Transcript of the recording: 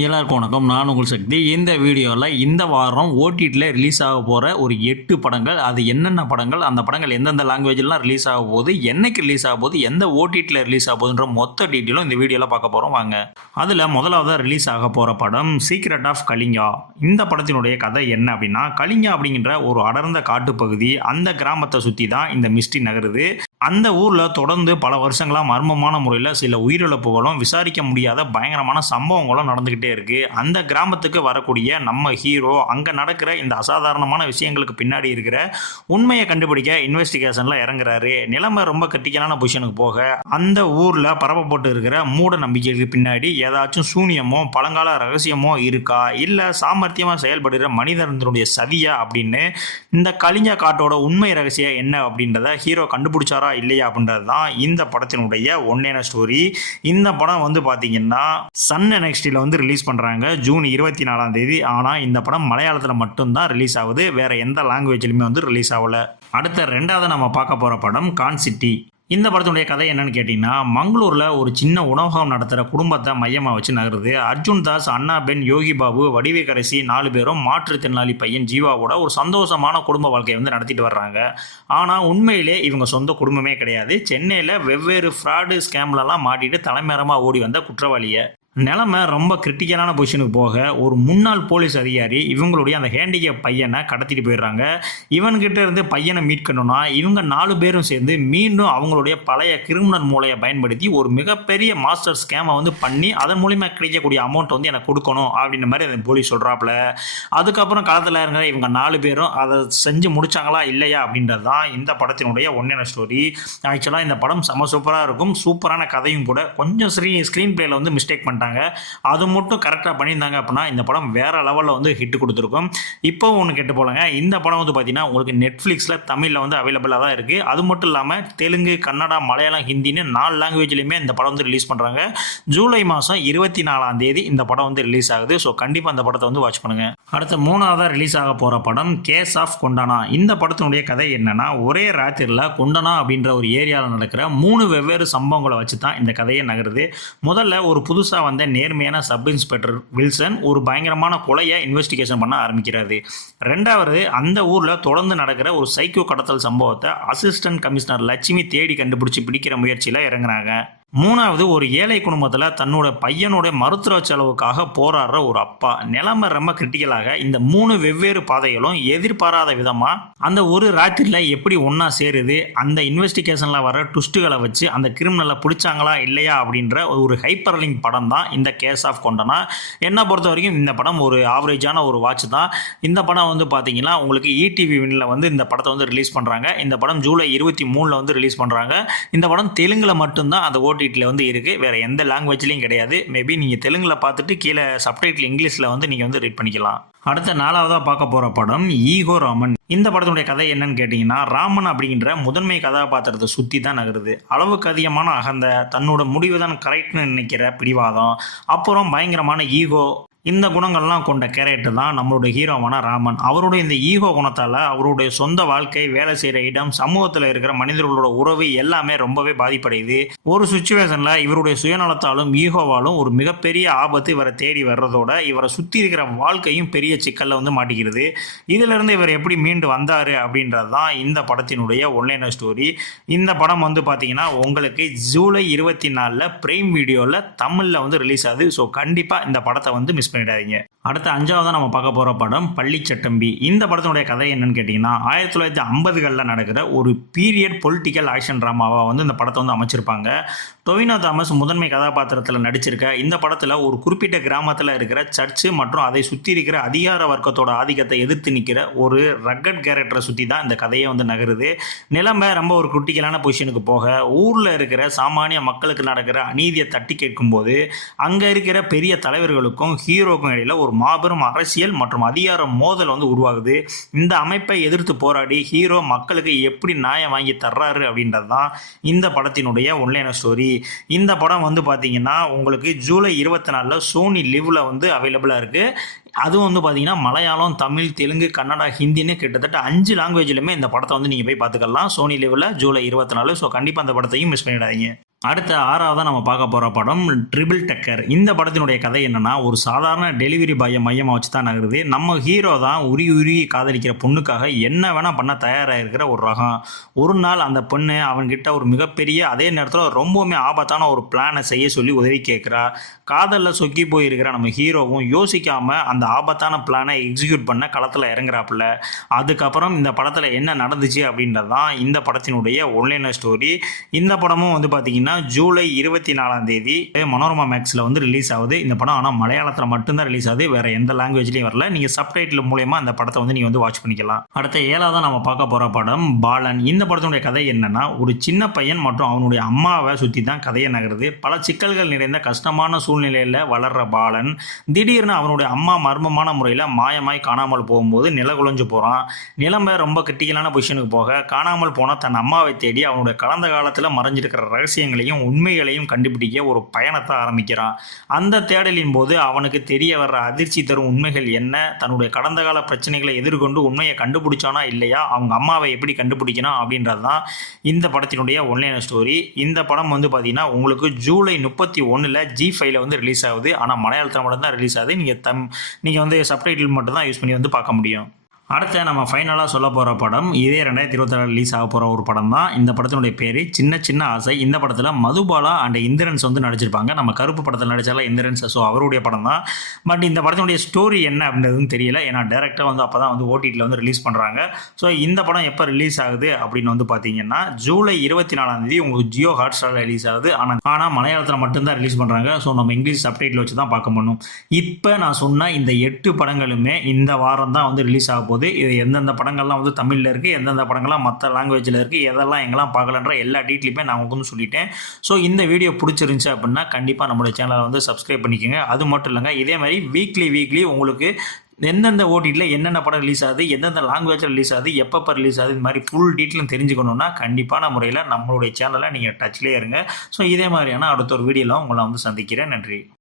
எல்லாருக்கும் வணக்கம். நான் உங்கள் சக்தி. இந்த வீடியோவில் இந்த வாரம் ஓடிடியில் ரிலீஸ் ஆக போகிற ஒரு 8 படங்கள், அது என்னென்ன படங்கள், அந்த படங்கள் எந்தெந்த லாங்குவேஜ்லாம் ரிலீஸ் ஆக போகுது, என்னைக்கு ரிலீஸ் ஆக போகுது, எந்த ஓடிடியில் ரிலீஸ் ஆக போகுதுன்ற மொத்த டீட்டெயிலும் இந்த வீடியோவில் பார்க்க போகிறோம் வாங்க. அதில் முதலாவதாக ரிலீஸ் ஆக போகிற படம் சீக்ரெட் ஆஃப் கலிங்கா. இந்த படத்தினுடைய கதை என்ன அப்படின்னா, கலிங்கா அப்படிங்கிற ஒரு அடர்ந்த காட்டுப்பகுதி, அந்த கிராமத்தை சுற்றி தான் இந்த மிஸ்ட்ரி நகருது. அந்த ஊரில் தொடர்ந்து பல வருஷங்களாக மர்மமான முறையில் சில உயிரிழப்புகளும் விசாரிக்க முடியாத பயங்கரமான சம்பவங்களும் நடந்துக்கிட்டே இருக்குது. அந்த கிராமத்துக்கு வரக்கூடிய நம்ம ஹீரோ அங்கே நடக்கிற இந்த அசாதாரணமான விஷயங்களுக்கு பின்னாடி இருக்கிற உண்மையை கண்டுபிடிக்க இன்வெஸ்டிகேஷனில் இறங்குறாரு. நிலைமை ரொம்ப கிரிட்டிக்கலான பொசிஷனுக்கு போக அந்த ஊரில் பரப்பப்பட்டு இருக்கிற மூட நம்பிக்கைகளுக்கு பின்னாடி ஏதாச்சும் சூனியமோ பழங்கால ரகசியமோ இருக்கா, இல்லை சாமர்த்தியமாக செயல்படுகிற மனிதனுடைய சதியா அப்படின்னு இந்த கலிங்கா காட்டோட உண்மை ரகசியம் என்ன அப்படின்றத ஹீரோ கண்டுபிடிச்சாரா இல்லையா அப்படின்றது தான் இந்த படத்தினுடைய ஒன்னேன ஸ்டோரி. இந்த படம் வந்து பார்த்தீங்கன்னா சன் நெக்ஸ்டில் ரிலீஸ் பண்ணுறாங்க ஜூன் 24ஆம் தேதி. ஆனால் இந்த படம் மலையாளத்தில் மட்டும்தான் ரிலீஸ் ஆகுது, வேற எந்த லாங்குவேஜ்லையுமே ரிலீஸ் ஆகல. அடுத்த ரெண்டாவது நம்ம பார்க்க போகிற படம் கான் சிட்டி. இந்த படத்துடைய கதை என்னன்னு கேட்டிங்கன்னா, மங்களூரில் ஒரு சின்ன உணவகம் நடத்துகிற குடும்பத்தை மையமாக வச்சு நகருது. அர்ஜுன் தாஸ், அண்ணாபென், யோகி பாபு, வடிவேகரசி 4 பேரும் மாற்றுத்திறனாளி பையன் ஜீவாவோட ஒரு சந்தோஷமான குடும்ப வாழ்க்கையை நடத்திட்டு வர்றாங்க. ஆனால் உண்மையிலே இவங்க சொந்த குடும்பமே கிடையாது. சென்னையில் வெவ்வேறு ஃப்ராடு ஸ்கேம்லலாம் மாட்டிட்டு தலைமையரமாக ஓடி வந்த குற்றவாளியை. நிலைமை ரொம்ப கிரிட்டிக்கலான பொசிஷனுக்கு போக ஒரு முன்னாள் போலீஸ் அதிகாரி இவங்களுடைய அந்த ஹேண்டிகேப் பையனை கடத்திட்டு போயிடுறாங்க. இவன்கிட்ட இருந்து பையனை மீட்கணும்னா இவங்க 4 பேரும் சேர்ந்து மீண்டும் அவங்களுடைய பழைய கிரிமினல் மூளையை பயன்படுத்தி ஒரு மிகப்பெரிய மாஸ்டர் ஸ்கேமை பண்ணி அதன் மூலிமா கிடைக்கக்கூடிய அமௌண்ட் எனக்கு கொடுக்கணும் அப்படின்ற மாதிரி அந்த போலீஸ் சொல்கிறாப்புல. அதுக்கப்புறம் களத்தில் இருக்கிற இவங்க 4 பேரும் அதை செஞ்சு முடிச்சாங்களா இல்லையா அப்படின்றது தான் இந்த படத்தினுடைய ஒன்னேன ஸ்டோரி. ஆக்சுவலாக இந்த படம் செம சூப்பராக இருக்கும், சூப்பரான கதையும் கூட. கொஞ்சம் ஸ்க்ரீன் பிளேல மிஸ்டேக் பண்ணிட்டாங்க, அது மட்டும் கரெக்டாக பண்ணியிருந்தாங்க அப்படின்னா இந்த படம் வேற லெவலில் ஹிட் கொடுத்துருக்கும். இப்போ ஒன்று கேட்டு போலங்க, இந்த படம் பார்த்தீங்கன்னா உங்களுக்கு நெட்ஃப்ளிக்ஸில் தமிழில் அவைலபிளாக தான் இருக்குது. அது மட்டும் இல்லாமல் தெலுங்கு, கன்னடா, மலையாளம், ஹிந்தின்னு 4 லாங்குவேஜ்லையுமே இந்த படம் ரிலீஸ் பண்ணுறாங்க. ஜூலை மாதம் 24ஆம் தேதி இந்த படம் ரிலீஸ் ஆகுது. ஸோ கண்டிப்பாக அந்த படத்தை வாட்ச் பண்ணுங்க. அடுத்த 3ஆவதாக ரிலீஸ் ஆக போகிற படம் கேஸ் ஆஃப் கொண்டானா. இந்த படத்தினுடைய கதை என்னன்னா, ஒரே ராத்திரியில் கொண்டானா அப்படின்ற ஒரு ஏரியாவில் நடக்கிற 3 வெவ்வேறு சம்பவங்களை வச்சு தான் இந்த கதையை நகருது. முதல்ல ஒரு புதுசாக நேர்மையான சப் இன்ஸ்பெக்டர் வில்சன் ஒரு பயங்கரமான கொலையை இன்வெஸ்டிகேஷன் பண்ண ஆரம்பிக்கிறாரு. ரெண்டாவது, அந்த ஊர்ல தொடர்ந்து நடக்கிற ஒரு சைக்கோ கடத்தல் சம்பவத்தை அசிஸ்டன்ட் கமிஷனர் லட்சுமி தேடி கண்டுபிடிச்சு பிடிக்கிற முயற்சியில இறங்குறாங்க. மூணாவது, ஒரு ஏழை குடும்பத்தில் தன்னோட பையனோட மருத்துவ செலவுக்காக போராடுற ஒரு அப்பா. நிலைமை ரொம்ப கிரிட்டிக்கலாக இந்த 3 வெவ்வேறு பாதைகளும் எதிர்பாராத விதமாக அந்த ஒரு ராத்திரியில் எப்படி ஒன்றா சேருது, அந்த இன்வெஸ்டிகேஷனில் வர ட்விஸ்ட்டுகளை வச்சு அந்த கிரிமினலை பிடிச்சாங்களா இல்லையா அப்படின்ற ஒரு ஹைப்பர் லிங்க் படம் தான் இந்த கேஸ் ஆஃப் கொண்டானா. என்னை பொறுத்த வரைக்கும் இந்த படம் ஒரு ஆவரேஜான ஒரு வாட்ச் தான். இந்த படம் பார்த்தீங்கன்னா உங்களுக்கு ETV வினில் இந்த படத்தை ரிலீஸ் பண்ணுறாங்க. இந்த படம் ஜூலை 23 ரிலீஸ் பண்ணுறாங்க. இந்த படம் தெலுங்கில் மட்டும்தான் அந்த ஓடிடியில் இருக்குது, வேற எந்த லாங்குவேஜ்லையும் கிடையாது. மேபி நீங்கள் தெலுங்கில் பார்த்துட்டு கீழே சப்டைட்டில் இங்கிலீஷில் நீங்கள் ரீட் பண்ணிக்கலாம். அடுத்த 4ஆவதாக பார்க்க போகிற படம் ஈகோ ராமன். இந்த படத்தினுடைய கதை என்னன்னு கேட்டிங்கன்னா, ராமன் அப்படிங்கிற முதன்மை கதாபாத்திரத்தை சுற்றி தான் நகருது. அளவுக்கு அதிகமான அகந்த, தன்னோட முடிவு தான் கரெக்ட்னு நினைக்கிற பிடிவாதம், அப்புறம் பயங்கரமான ஈகோ, இந்த குணங்கள்லாம் கொண்ட கேரக்டர் தான் நம்மளுடைய ஹீரோவான ராமன். அவருடைய இந்த ஈகோ குணத்தால் அவருடைய சொந்த வாழ்க்கை, வேலை செய்கிற இடம், சமூகத்தில் இருக்கிற மனிதர்களோட உறவு எல்லாமே ரொம்பவே பாதிப்படையுது. ஒரு சுச்சுவேஷனில் இவருடைய சுயநலத்தாலும் ஈகோவாலும் ஒரு மிகப்பெரிய ஆபத்து இவரை தேடி வர்றதோட இவரை சுற்றி இருக்கிற வாழ்க்கையும் பெரிய சிக்கலில் மாட்டிக்கிறது. இதிலிருந்து இவர் எப்படி மீண்டு வந்தார் அப்படின்றது தான் இந்த படத்தினுடைய ஒன்லைன் ஸ்டோரி. இந்த படம் பார்த்தீங்கன்னா உங்களுக்கு ஜூலை 24 பிரைம் வீடியோவில் தமிழில் ரிலீஸ் ஆகுது. ஸோ கண்டிப்பாக இந்த படத்தை மிஸ் பண்ணிடாதீங்க. அடுத்த 5ஆவதாக நம்ம பார்க்க போகிற படம் பள்ளிச்சட்டம்பி. இந்த படத்தினுடைய கதை என்னன்னு கேட்டிங்கன்னா, 1950களில் நடக்கிற ஒரு பீரியட் பொலிட்டிக்கல் ஆக்ஷன் ட்ராமாவாக இந்த படத்தை அமைச்சிருப்பாங்க. டொவினோ தாமஸ் முதன்மை கதாபாத்திரத்தில் நடிச்சிருக்க இந்த படத்தில் ஒரு குறிப்பிட்ட கிராமத்தில் இருக்கிற சர்ச்சு மற்றும் அதை சுற்றி இருக்கிற அதிகார வர்க்கத்தோட ஆதிக்கத்தை எதிர்த்து நிற்கிற ஒரு ரக்கட் கேரக்டரை சுற்றி தான் இந்த கதையை நகருது. நிலைமை ரொம்ப ஒரு கிரிட்டிக்கலான பொசிஷனுக்கு போக ஊரில் இருக்கிற சாமானிய மக்களுக்கு நடக்கிற அநீதியை தட்டி கேட்கும்போது அங்கே இருக்கிற பெரிய தலைவர்களுக்கும் ஹீரோக்கும் இடையில ஒரு மாபெரும் அரசியல் மற்றும் அதிகார மோதல் உருவாகுது. இந்த அமைப்பை எதிர்த்து போராடி ஹீரோ மக்களுக்கு எப்படி நியாயம் வாங்கி தர்றாரு அப்படின்றது தான் இந்த படத்தினுடைய ஒன்லைன் ஸ்டோரி. இந்த படம் பார்த்தீங்கன்னா உங்களுக்கு ஜூலை 24 சோனி லிவ்ல அவைலபிளாக இருக்குது. அதுவும் பார்த்தீங்கன்னா மலையாளம், தமிழ், தெலுங்கு, கன்னடா, ஹிந்தின்னு கிட்டத்தட்ட 5 லாங்குவேஜ்லையுமே இந்த படத்தை நீங்கள் போய் பார்த்துக்கலாம். சோனி லிவ்ல ஜூலை 24. ஸோ கண்டிப்பாக அந்த படத்தையும் மிஸ் பண்ணிடாதீங்க. அடுத்த 6வதா நம்ம பார்க்க போகிற படம் ட்ரிபிள் டக்கர். இந்த படத்தினுடைய கதை என்னன்னா, ஒரு சாதாரண டெலிவரி பாயை மையமாக வச்சு தான் நகருது. நம்ம ஹீரோ தான் உருகி உருகி காதலிக்கிற பொண்ணுக்காக என்ன வேணால் பண்ண தயாராக இருக்கிற ஒரு ரகம். ஒரு நாள் அந்த பொண்ணு அவன்கிட்ட ஒரு மிகப்பெரிய, அதே நேரத்தில் ரொம்பவுமே ஆபத்தான ஒரு பிளானை செய்ய சொல்லி உதவி கேட்குறா. காதலில் சொக்கி போயிருக்கிற நம்ம ஹீரோவும் யோசிக்காமல் அந்த ஆபத்தான பிளானை எக்ஸிக்யூட் பண்ண களத்தில் இறங்குறாப்புல. அதுக்கப்புறம் இந்த படத்தில் என்ன நடந்துச்சு அப்படின்றது தான் இந்த படத்தினுடைய ஒன்லைனர் ஸ்டோரி. இந்த படமும் வந்து பார்த்தீங்கன்னா ஜூலை 24ஆம் தேதி மனோரமா மேக்ஸில் வந்து ரிலீஸ் ஆகுது இந்த படம். ஆனால் மலையாளத்தில் மட்டும்தான் ரிலீஸ் ஆகுது, வேற எந்த லாங்குவேஜ்லையும் வரல. நீங்கள் சப்டைட்டில் மூலயமா அந்த படத்தை வந்து நீங்கள் வந்து வாட்ச் பண்ணிக்கலாம். அடுத்த 7வதா நம்ம பார்க்க போகிற படம் பாலன். இந்த படத்தினுடைய கதை என்னன்னா, ஒரு சின்ன பையன் மற்றும் அவனுடைய அம்மாவை சுற்றி தான் கதையை நகருது. பல சிக்கல்கள் நிறைந்த கஷ்டமான சூழ்நிலையில் வளர்ற பாலன் திடீர்னு அவனுடைய அம்மா மர்மமான முறையில் மாயமாய் காணாமல் போகும்போது நிலகுலைஞ்சு போகிறான். நிலைமை ரொம்ப கிரிட்டிக்கலான பொசிஷனுக்கு போக காணாமல் போன தன் அம்மாவை தேடி அவனுடைய கடந்த காலத்தில் மறைஞ்சிருக்கிற ரகசியங்களையும் உண்மைகளையும் கண்டுபிடிக்க ஒரு பயணத்தை ஆரம்பிக்கிறான். அந்த தேடலின் போது அவனுக்கு தெரிய வர்ற அதிர்ச்சி தரும் உண்மைகள் என்ன, தன்னுடைய கடந்த கால பிரச்சனைகளை எதிர்கொண்டு உண்மையை கண்டுபிடிச்சானா இல்லையா, அவங்க அம்மாவை எப்படி கண்டுபிடிக்கணும் அப்படின்றது தான் இந்த படத்தினுடைய ஒன்லைனர் ஸ்டோரி. இந்த படம் வந்து பார்த்தீங்கன்னா உங்களுக்கு ஜூலை 31 G5 வந்து ரிலீஸ் ஆகுது. ஆனால் மலையாளத்தில் மட்டும் தான் ரிலீஸ் ஆகுது. நீங்கள் வந்து சப்டைட்டில் மட்டும் தான் யூஸ் பண்ணி வந்து பார்க்க முடியும். அடுத்த நம்ம ஃபைனலாக சொல்ல போகிற படம் இதே 2026 ரிலீஸ் ஆக போகிற ஒரு படம் தான். இந்த படத்தினுடைய பேர் சின்ன சின்ன ஆசை. இந்த படத்தில் மதுபாலா அண்ட் இந்திரன்ஸ் வந்து நடிச்சிருப்பாங்க. நம்ம கருப்பு படத்தில் நடிச்சால இந்திரன்ஸ், ஸோ அவருடைய படம் தான். பட் இந்த படத்தினுடைய ஸ்டோரி என்ன அப்படின்றதும் தெரியல, ஏன்னா டேரெக்டாக வந்து அப்போ தான் வந்து ஓடிடியில் வந்து ரிலீஸ் பண்ணுறாங்க. ஸோ இந்த படம் எப்போ ரிலீஸ் ஆகுது அப்படின்னு வந்து பார்த்தீங்கன்னா ஜூலை 24ஆம் தேதி உங்களுக்கு ஜியோ ஹாட்ஸ்டாரில் ரிலீஸ் ஆகுது. ஆனால் மலையாளத்தில் மட்டும்தான் ரிலீஸ் பண்ணுறாங்க. ஸோ நம்ம இங்கிலீஷ் சப்டைட்டில் வச்சு தான் பார்க்க முடியும். இப்போ நான் சொன்ன இந்த 8 படங்களுமே இந்த வாரம் தான் வந்து ரிலீஸ் ஆக போகுது. இது எந்தெந்த படங்கள்லாம் வந்து தமிழில் இருக்குது, எந்தெந்த படங்கள்லாம் மற்ற லாங்குவேஜில் இருக்குது, எதெல்லாம் எங்கெல்லாம் பார்க்கலன்ற எல்லா டீட்டெயிலுமே நான் உங்களுக்கு வந்து சொல்லிட்டேன். ஸோ இந்த வீடியோ பிடிச்சிருந்துச்சு அப்படின்னா கண்டிப்பாக நம்மளுடைய சேனலை வந்து சப்ஸ்கிரைப் பண்ணிக்கோங்க. அது மட்டும் இல்லைங்க, இதே மாதிரி வீக்லி உங்களுக்கு எந்தெந்த ஓடிடியில் என்னென்ன படம் ரிலீஸ் ஆகுது, எந்தெந்த லாங்குவேஜில் ரிலீஸ் ஆகுது, எப்போ ரிலீஸ் ஆகுது, இந்த மாதிரி ஃபுல் டீட்டெயிலும் தெரிஞ்சுக்கணுன்னா கண்டிப்பான முறையில் நம்மளுடைய சேனலை நீங்கள் டச்லேயே இருங்க. ஸோ இதே மாதிரியான அடுத்த ஒரு வீடியோவில் உங்களை வந்து சந்திக்கிறேன். நன்றி.